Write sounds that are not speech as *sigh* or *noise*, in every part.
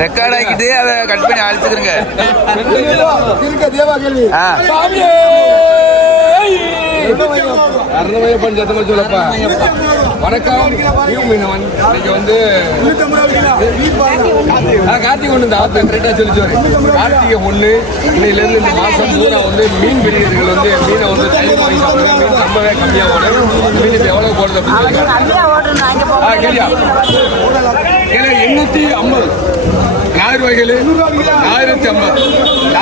Record ஆக்கிட்டு அதை cut பண்ணி அழிச்சுக்கிறங்க இருக்க தேவா கேள்வி. ஆ. அருணமய பஞ்சாயத்து மாதிரி சொல்லப்பா வணக்கம். நியூ மீனவன் இன்னைக்கு வந்து ஆ, கார்த்திகை ஒன்று இந்த ஆத்து கரெக்டாக சொல்லிச்சுவாரு. கார்த்திகை ஒன்று இன்னையிலேருந்து இந்த மாதம் பூரா வந்து மீன் பிடிக்கிறதுகள் வந்து மீனை வந்து டைம் வாங்கி சாப்பிடுங்க மீன் ரொம்பவே கம்மியாக ஓடும். மீன் இப்போ எவ்வளோ போடுறது அப்படின்னு சொல்லி ஆ கேளியா. கேளு எண்ணூற்றி ஐம்பது. நாயிரம் ரூபாய்கள் ஆயிரத்தி ஐம்பது.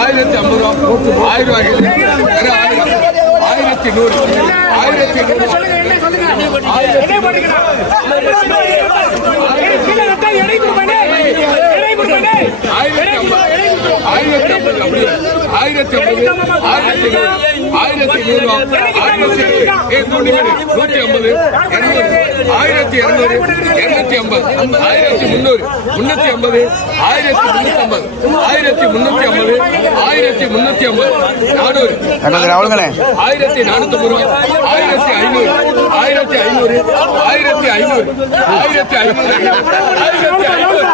ஆயிரத்தி ஐம்பது ரூபா. ஆயிரம் ரூபாய்கள். ஆயிரத்தி நூறு. ஆயிரத்தி ஆயிரத்தி ஐம்பது. ஆயிரத்தி ஐம்பது. ஆயிரத்தி ஐம்பது. ஆயிரத்தி நூறு ஆயிரத்தி ஏ தூண்டி நூற்றி ஐம்பது. இரநூறு. ஆயிரத்தி இரநூறு இருநூத்தி ஐம்பது. ஆயிரத்தி முந்நூறு. முன்னூத்தி ஐம்பது. ஆயிரத்தி முன்னூத்தி ஐம்பது ஆயிரத்தி முன்னூத்தி ஐம்பது. ஆயிரத்தி முன்னூத்தி ஐம்பது. நானூறு. ஆயிரத்தி நானூத்தி ரூபாய். ஆயிரத்தி ஐநூறு. ஆயிரத்தி ஐநூறு. ஆயிரத்தி ஐநூறு. ஆயிரத்தி ஐநூறு. ஆயிரத்தி ஐநூறு.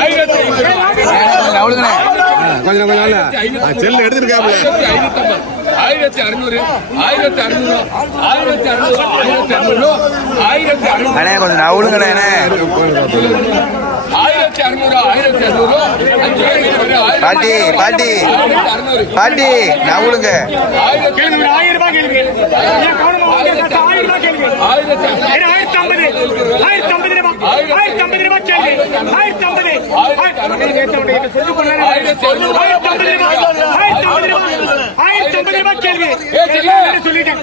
ஆயிரத்தி ஐநூறு. கொஞ்சம் கொஞ்சம் செல்லு எடுத்துருக்காப்ல ஆயிரத்தி அறுநூறு. ஆயிரத்தி அறுநூறு. ஆயிரத்தி அறுநூறு. ஆயிரத்தி அறுநூறு. ஆயிரத்தி அறுநூறு. அண்ணே கொஞ்சம் ஆயிரத்தி அறுநூறு. ஆயிரத்தி அறுநூறு. பாட்டி பாட்டி. பாட்டி நவுளுங்க. ஆயிரம் ரூபாய் ஆயிரத்தி ஐம்பது. ஆயிரத்தி ஐம்பது ஆயிரத்தி ஐம்பது ரூபாய் கேள்வி ஆயிரத்தி ஐம்பது ஆயிரத்தி ஐம்பது. ஆயிரத்தி. ஆயிரத்தி ரூபாய் ஆயிரத்தி. என்ன சொல்லிட்டேன்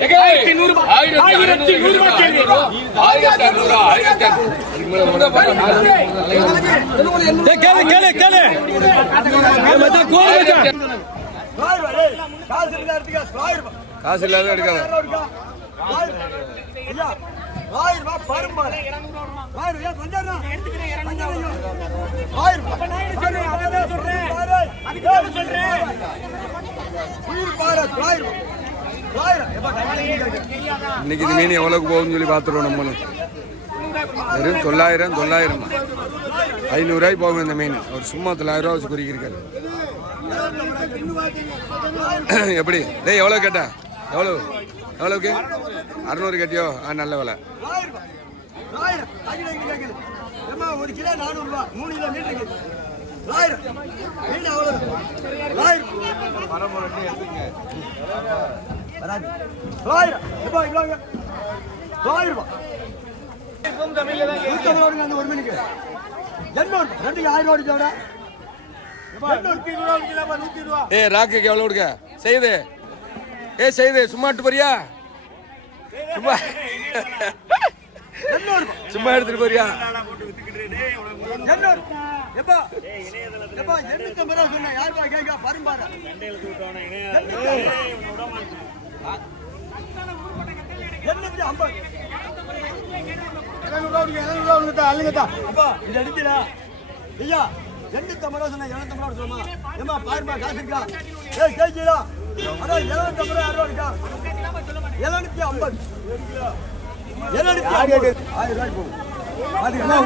ஆயிரத்தி நூறு ரூபாய் இல்லாத எடுக்காத இன்னைக்கு இது மீன் எவ்வளவுக்கு போகும்னு சொல்லி பார்த்துருவோம் நம்மளும். வெறும் தொள்ளாயிரம் தொள்ளாயிரம் ஐநூறுரூவாய்க்கு போகும் இந்த மீன். அவர் சும்மா தொள்ளாயிரம் ரூபா வச்சு குறிக்கிருக்காரு *clears throat* எப்படி? டேய் எவ்வளோ கேட்டா? எவ்வளோ எவ்வளோக்கு அறநூறு கேட்டியோ? ஆ நல்ல விலை. ஒரு கிலோ நானூறு ரூபாய் மூணு கிலோ மீட்டருக்கு ஆயிரம் மீன் அவ்வளவு ஆயிரம் வராது ஆயிரம் எப்பா நூத்தம்பது ரூபாய்ங்க அந்த ஒரு மணிக்கு எண்ணூறு ரெண்டுக்கு ஆயிரம் ரூபா. ரூபா ஏ ராக்குக்கு எவ்வளோ கொடுக்க? செய்து. ஏ செய்து சும்மா எடுத்து போறியா? சும்மா சும்மா எடுத்துட்டு போறியா? ஐயா எண்ணூத்தி ஐம்பது ரூபா சொன்னேன் எழுநூத்தி ஐம்பது ரூபா சொல்லுமா ஏமா பாருமா காசு இருக்கா ஏய் கேஜிடா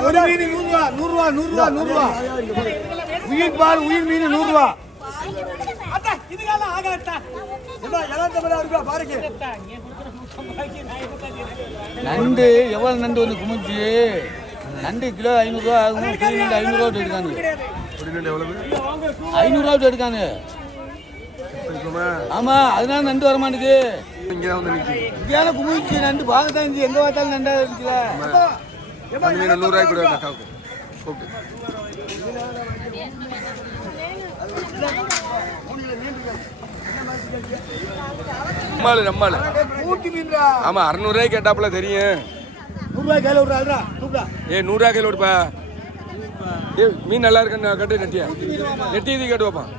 ஒரு மீன் நூறுரூவா நூறுரூவா நூறுரூவா நூறுரூவா உயிர் பால் உயிர் மீன் நூறுரூவா நண்டு எவ்வளவு நண்டு வந்து குமிச்சு நண்டு கிலோ ஐநூறுரூவா ஆகும் ஐநூறுரூவா எடுக்காங்க ஐநூறுரூவா எடுக்காங்க ஆமா அதனால நண்டு வர மாட்டேங்குது இங்கே தான் வந்து நிற்கி இங்கேயான குமிச்சு நண்டு பார்க்கத்தான் இருந்துச்சு. எங்க பார்த்தாலும் நண்டா இருந்துச்சுல. அந்த மீன் நூறுரூவாய்க்கு கூட அக்காவுக்கு கூப்பிட்டு நம்மாளு நம்மாளு. ஆமா அறநூறுவாய்க்கு கேட்டாப்புல தெரியும். நூறுரூவாய் கையில் விட்றாருடா கூப்பிடா. ஏ நூறுரூவா கையில் விடுப்பா ஏ மீன் நல்லா இருக்குன்னு கட்டு நெட்டியா? நெட்டி தீ கட்டு வைப்பான்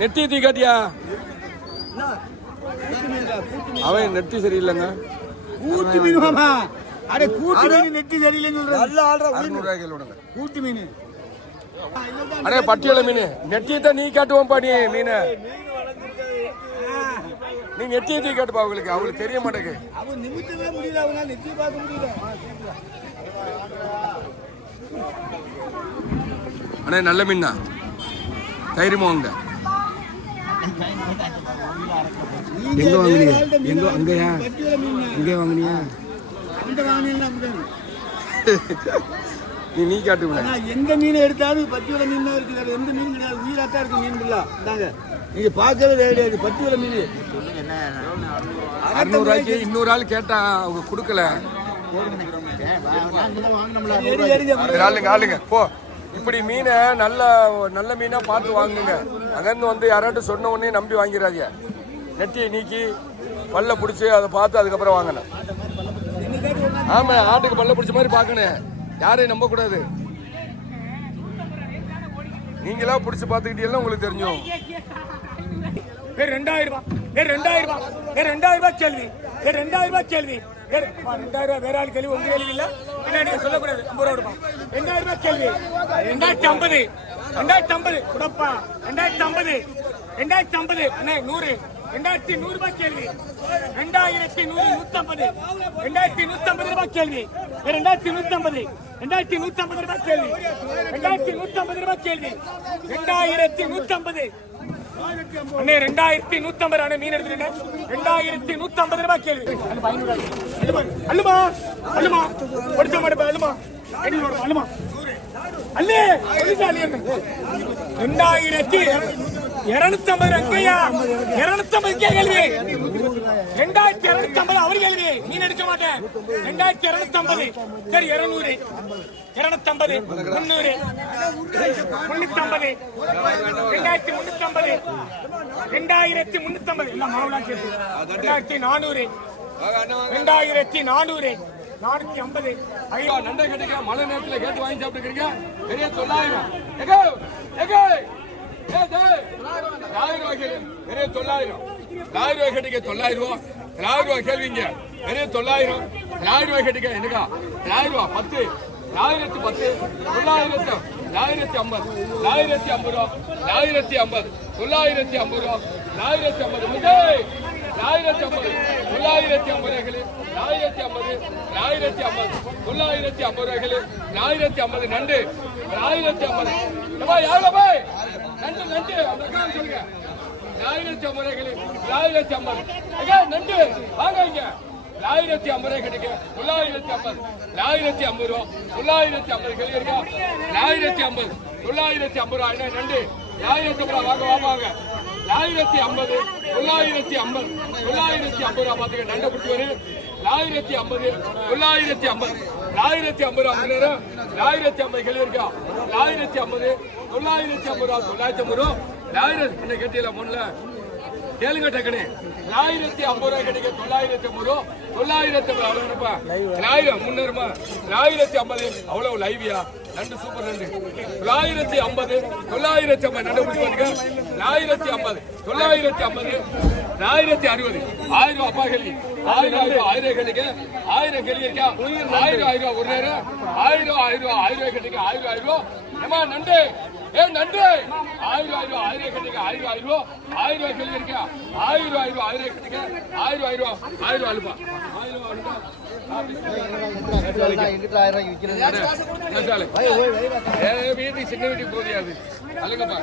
நெட்டி தீ காட்டியா அவன் நெட்டி சரியில்லைங்க. கூட்டு மீன் மாமா. அடே கூட்டு மீன் நெட்டி சரியில்லைன்னு சொல்றேன் நல்ல ஆள்றா அறுநூறுவா கையில் விடுங்க கூட்டு மீன். அடே பட்டியல மீன். நெட்டி தான் நீ காட்டுவோம்ப்பா நீ மீனை. நீ நெட்டி தீ காட்டுப்பா அவங்களுக்கு. அவங்களுக்கு தெரிய மாட்டேங்குது. அவன் நிமித்தவே முடியல அவனால நெத்தி பார்க்க முடியல. அண்ணே நல்ல மீனா தைரியமா வாங்க. எங்க வாங்குனீங்க? எங்க அங்கயா? இங்க வாங்குனியா. நீ நீ காட்டு எந்த மீன் எடுத்தாலும் பத்து விலை மீன் தான் இருக்கு வேற எந்த மீன் கிடையாது. உயிராத்தான் இருக்கு மீன் இல்ல இந்தாங்க. நீங்க பார்க்கறது கிடையாது பத்து விலை மீன். அறுநூறுவாய்க்கு இன்னொரு ஆள் கேட்டா அவங்க கொடுக்கல. ஆளுங்க ஆளுங்க. போ. இப்படி மீனை நல்ல நல்ல மீனாக பார்த்து வாங்குங்க. அங்கேருந்து வந்து யாராட்டும் சொன்ன உடனே நம்பி வாங்கிடாதீங்க நெட்டியை நீக்கி பல்ல பிடிச்சி அதை பார்த்து அதுக்கப்புறம் வாங்கணும். ஆமாம் ஆட்டுக்கு பல்ல பிடிச்ச மாதிரி பார்க்கணும். யாரையும் நம்பக்கூடாது. நீங்களா பிடிச்சி பார்த்துக்கிட்டீங்கன்னா உங்களுக்கு தெரிஞ்சும் ஏ ரெண்டாயிரம் ரூபாய் வேற ரெண்டாயிரம் ரூபாய் ஏ ரெண்டாயிரம் ரூபாய் கேள்வி ஏ ரெண்டாயிரம் ரூபாய் கேள்வி. வேற ரெண்டாயிரம் ரூபாய் வேற ஆள் கேள்வி உங்க கேள்வி இல்லை நீங்க சொல்லக்கூடாது. ஐம்பது ரூபா ரூபாய் ரெண்டாயிரம் ரூபாய் கேள்வி. ரெண்டாயிரத்தி ஐம்பது ரெண்டாயிரத்தி ஐம்பது குடப்பா ரெண்டாயிரத்தி ஐம்பது ரெண்டாயிரத்தி ஐம்பது அண்ணே நூறு. ரெண்டாயிரத்தி நூறு ரூபாய் கேள்வி. ரெண்டாயிரத்தி நூறு நூத்தம்பது. ரெண்டாயிரத்தி நூத்தம்பது ரூபாய் கேள்வி. ரெண்டாயிரத்தி நூத்தம்பது ரெண்டாயிரத்தி நூத்தம்பது ரூபாய் கேள்வி. ரெண்டாயிரத்தி நூத்தம்பது ரூபாய் கேள்வி. ரெண்டாயிரத்தி நூத்தம்பது அண்ணே ரெண்டாயிரத்தி நூத்தம்பது அண்ணே மீன் எடுத்துட்டேன் ரெண்டாயிரத்தி நூத்தம்பது ரூபாய் கேள்வி. அல்லுமா அல்லுமா ஒடிச்ச மாட்டேப்பா அல்லுமா. அல்லுமா. அல்லே ரெண்டாயிரத்தி இருநூத்தி ஐம்பது ரூபாய் இருநூத்தி ஐம்பது கேள்வி. ரெண்டாயிரத்தி இருநூத்தி ஐம்பது ரெண்டாயிரத்தி இருநூத்தி ஐம்பது சரி இருநூறு. இருநூத்தி ஐம்பது முன்னூறு முன்னூத்தி ஐம்பது ரெண்டாயிரத்தி முன்னூத்தி ஐம்பது ரெண்டாயிரத்தி முன்னூத்தி ஐம்பது எல்லாம் சேர்த்து. ரெண்டாயிரத்தி நானூறு. ரெண்டாயிரத்தி நானூறு. நானூத்தி ஐம்பது. ஐயா நண்டை கட்டிக்க மழை நேரத்தில் கேட்டு வாங்கி சாப்பிட்டுக்கிறீங்க. பெரிய தொள்ளாயிரம். எகோ எங்க ஆயிரம் ரூபாய் கேள்வி பெரிய தொள்ளாயிரம். ஆயிரம் ரூபாய் கேட்டீங்க தொள்ளாயிரம் ரூபாய் ரூபாய் கேள்விங்க. வெறும் தொள்ளாயிரம். ஆயிரம் ரூபாய் கட்டிக்க என்னக்கா? ஆயிரம் ரூபா பத்து. ஆயிரத்தி பத்து. தொள்ளாயிரத்தி ஆயிரத்தி ஐம்பது. ஆயிரத்தி ஐம்பது ரூபா. ஆயிரத்தி ஐம்பது. தொள்ளாயிரத்தி ஐம்பது ரூபா. ஆயிரத்தி ஐம்பது. விஜய் ஆயிரத்தி ஐம்பது. தொள்ளாயிரத்தி ஐம்பது ரூபாய்களு. ஆயிரத்தி ஐம்பது. ஆயிரத்தி ஐம்பது. தொள்ளாயிரத்தி ஐம்பது ரூபாய்களே. ஆயிரத்தி ஐம்பது. நண்டு. ஆயிரத்தி ஐம்பது. ஏப்பா, போய் நண்டு நண்டு. அந்த சொல்லுங்க. ஆயிரத்தி ஐம்பது ரூபாய்களு. ஆயிரத்தி ஐம்பது. நண்டு. வாங்க இங்க. ஆயிரத்தி ஐம்பது ரூபாய் கிடைக்கும் தொள்ளாயிரத்தி ஐம்பது. ஆயிரத்தி ஐம்பது ரூபா. தொள்ளாயிரத்தி ஐம்பது கிளி இருக்கா? ஐம்பது. தொள்ளாயிரத்தி ஐம்பது ரூபா. என்ன நண்டு ஆயிரத்தி ஐம்பது ரூபா. வாங்க வாங்க தொள்ளாயிரத்தி ஐம்பது. தொள்ளாயிரத்தி ஐம்பது. தொள்ளாயிரத்தி ஐம்பது ரூபா பார்த்துக்க. நண்டை பிடிச்சி வரு. ஆயிரத்தி ஐம்பது. தொள்ளாயிரத்தி ஐம்பது. தொள்ளாயிரத்தி ஐம்பது ரூபா. முன்னேறு. ஆயிரத்தி ஐம்பது கேள்வி இருக்கா? ஆயிரத்தி ஐம்பது. தொள்ளாயிரத்தி ஐம்பது ரூபா. தொள்ளாயிரத்தி ஐம்பது ரூபா. தொள்ளாயிரத்தி என்ன கேட்டீங்களா முன்ன கேளுங்க டக்குனு ஆயிரத்தி ஐம்பது ரூபாய் கிடைக்க தொள்ளாயிரத்தி ஐம்பது ரூபா. தொள்ளாயிரத்தி ஐம்பது அவ்வளோப்பா நினைப்பா முன்னேறுமா? ஆயிரத்தி ஐம்பது அவ்வளவு லைவியா? நண்டு சூப்பர் நண்டு தொள்ளாயிரத்தி ஐம்பது தொள்ளாயிரத்தி ஐம்பது நண்டு பிடிச்சி தொள்ளாயிரத்தி ஆயிரத்தி ஐம்பது தொள்ளாயிரத்தி ஐம்பது ஆயிரத்தி அறுபது. ஆயிரம் அப்பா கேள்வி. ஆயிரம் ஆயிரம் ஆயிரம் கிடைக்க ஆயிரம் கேள்வி இருக்கா? ஆயிரம் ஆயிரம் ஒரு நேரம். ஆயிரம் ஆயிரம் ஆயிரம் கிடைக்க ஆயிரம் ஆயிரம் ஏமா நண்டு? ஏ நண்டு ஆயிரம் ஆயிரம் ஆயிரம் கட்டிக்க ஆயிரம் ஆயிரம் ஆயிரம் ரூபாய் கேள்வி இருக்கா ஆயிரம் ஆயிரம் ஆயிரம் கட்டிக்க. ஆயிரம் ஆயிரம் ஆயிரம் ரூபாய் அழுப்பா. ஆயிரம் அழுப்பா வீட்டுக்கு சின்ன வீட்டுக்கு போதியாது. அல்லங்கப்பா